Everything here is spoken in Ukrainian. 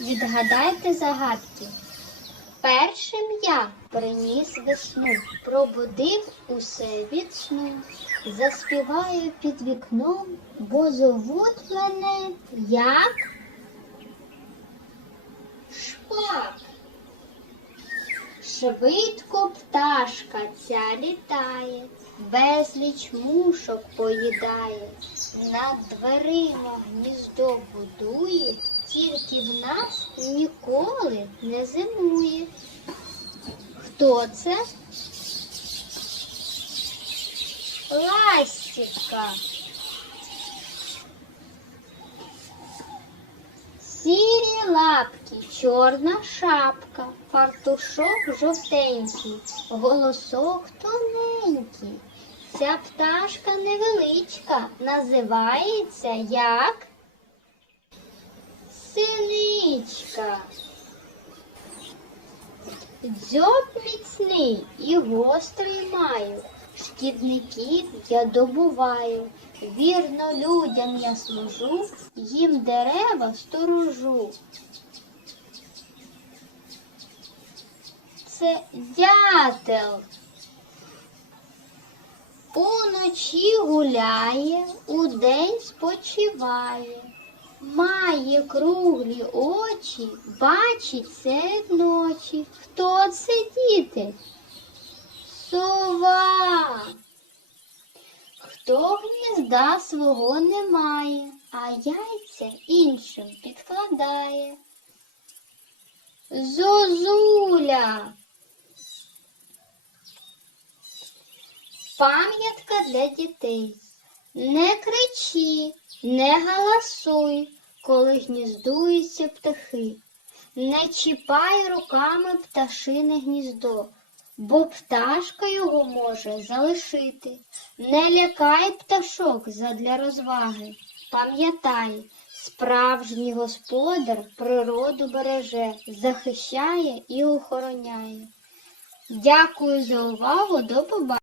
Відгадайте загадки. Першим я приніс весну, пробудив усе від сну. Заспіваю під вікном, бо зовуть мене як шпак. Швидко пташка ця літає, безліч мушок поїдає, над дверима гніздо будує, тільки в нас ніколи не зимує. Хто це? Ластівка. Сірі лапки, чорна шапка, фартушок жовтенький, голосок тоненький. Ця пташка невеличка, називається як синичка. Дзьоб міцний і гострий маю, шкідників я добуваю, вірно людям я служу, їм дерева сторожу. Це дятел. Уночі гуляє, удень спочиває, має круглі очі, бачить серед ночі. Хто це діти? Сова. Хто гнізда свого не має, а яйця іншим підкладає. Зозуля. Пам'ятка для дітей. Не кричи, не галасуй, коли гніздуються птахи. Не чіпай руками пташине гніздо, бо пташка його може залишити. Не лякай пташок задля розваги. Пам'ятай, справжній господар природу береже, захищає і охороняє. Дякую за увагу, до побачення.